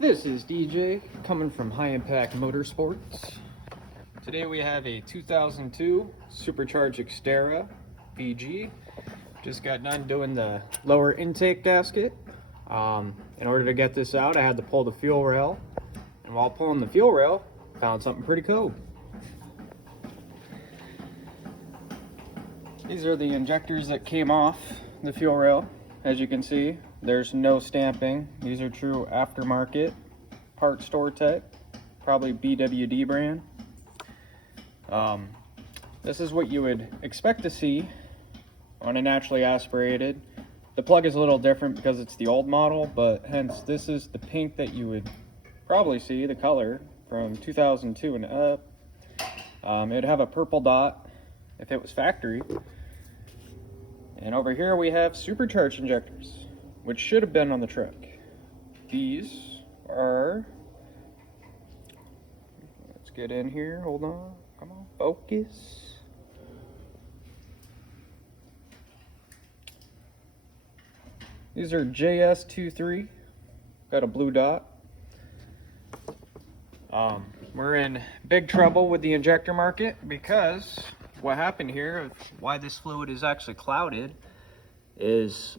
This is DJ coming from High Impact Motorsports. Today we have a 2002 supercharged Exterra VG. Just got done doing the lower intake gasket. In order to get this out, I had to pull the fuel rail, and while pulling the fuel rail, found something pretty cool. These are the injectors that came off the fuel rail. As you can see, there's no stamping. These are true aftermarket part store type, probably BWD brand. This is what you would expect to see on a naturally aspirated. The plug is a little different because it's the old model, but hence this is the pink that you would probably see, the color from 2002 and up. It'd have a purple dot if it was factory. And over here we have supercharged injectors, which should have been on the truck. These are, let's get in here, hold on, come on, focus. These are JS23, got a blue dot. We're in big trouble with the injector market because what happened here, why this fluid is actually clouded, is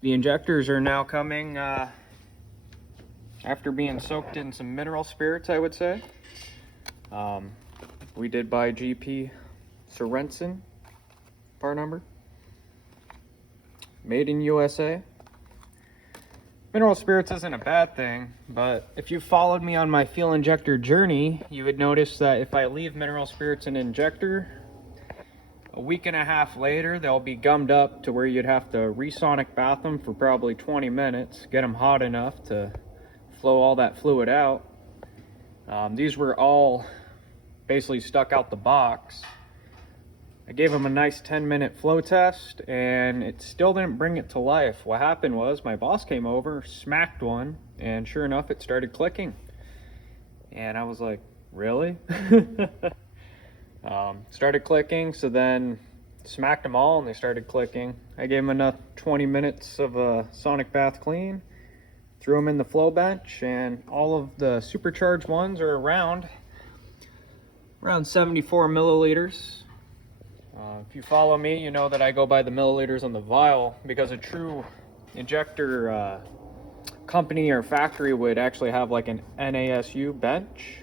the injectors are now coming after being soaked in some mineral spirits, I would say. We did buy GP Sorensen, part number, made in USA. Mineral spirits isn't a bad thing, but if you followed me on my fuel injector journey, you would notice that if I leave mineral spirits in an injector, a week and a half later, they'll be gummed up to where you'd have to resonic bath them for probably 20 minutes, get them hot enough to flow all that fluid out. These were all basically stuck out the box. I gave them a nice 10-minute flow test, and it still didn't bring it to life. What happened was my boss came over, smacked one, and sure enough, it started clicking. And I was like, really? Started clicking, so then smacked them all and they started clicking. I gave them enough 20 minutes of a sonic bath clean, threw them in the flow bench, and all of the supercharged ones are around 74 milliliters. If you follow me, you know that I go by the milliliters on the vial because a true injector company or factory would actually have like an NASU bench.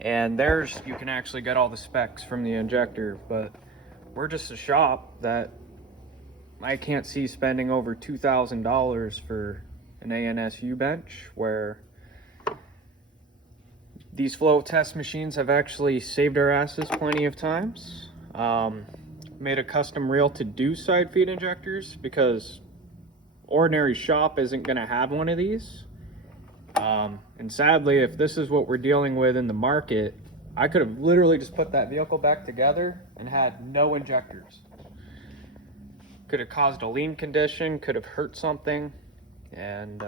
And there's, you can actually get all the specs from the injector, but we're just a shop that I can't see spending over $2,000 for an ANSU bench, where these flow test machines have actually saved our asses plenty of times. Made a custom reel to do side feed injectors because ordinary shop isn't going to have one of these. And sadly, if this is what we're dealing with in the market, I could have literally just put that vehicle back together and had no injectors. Could have caused a lean condition, could have hurt something, and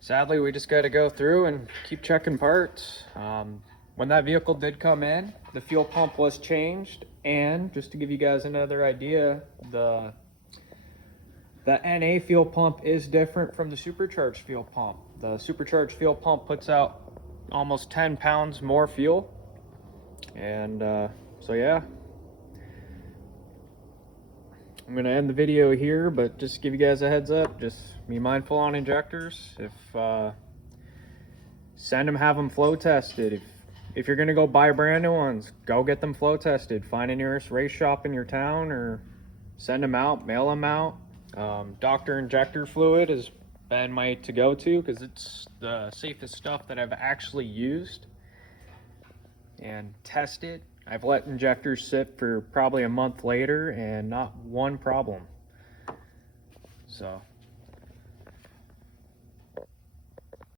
sadly we just got to go through and keep checking parts. When that vehicle did come in, the fuel pump was changed, and just to give you guys another idea, the NA fuel pump is different from the supercharged fuel pump. The supercharged fuel pump puts out almost 10 pounds more fuel. And so yeah. I'm going to end the video here, but just give you guys a heads up. Just be mindful on injectors. If send them, have them flow tested. If you're going to go buy brand new ones, go get them flow tested. Find a nearest race shop in your town or send them out, mail them out. Dr. Injector Fluid has been my to-go-to because it's the safest stuff that I've actually used and tested. I've let injectors sit for probably a month later and not one problem. So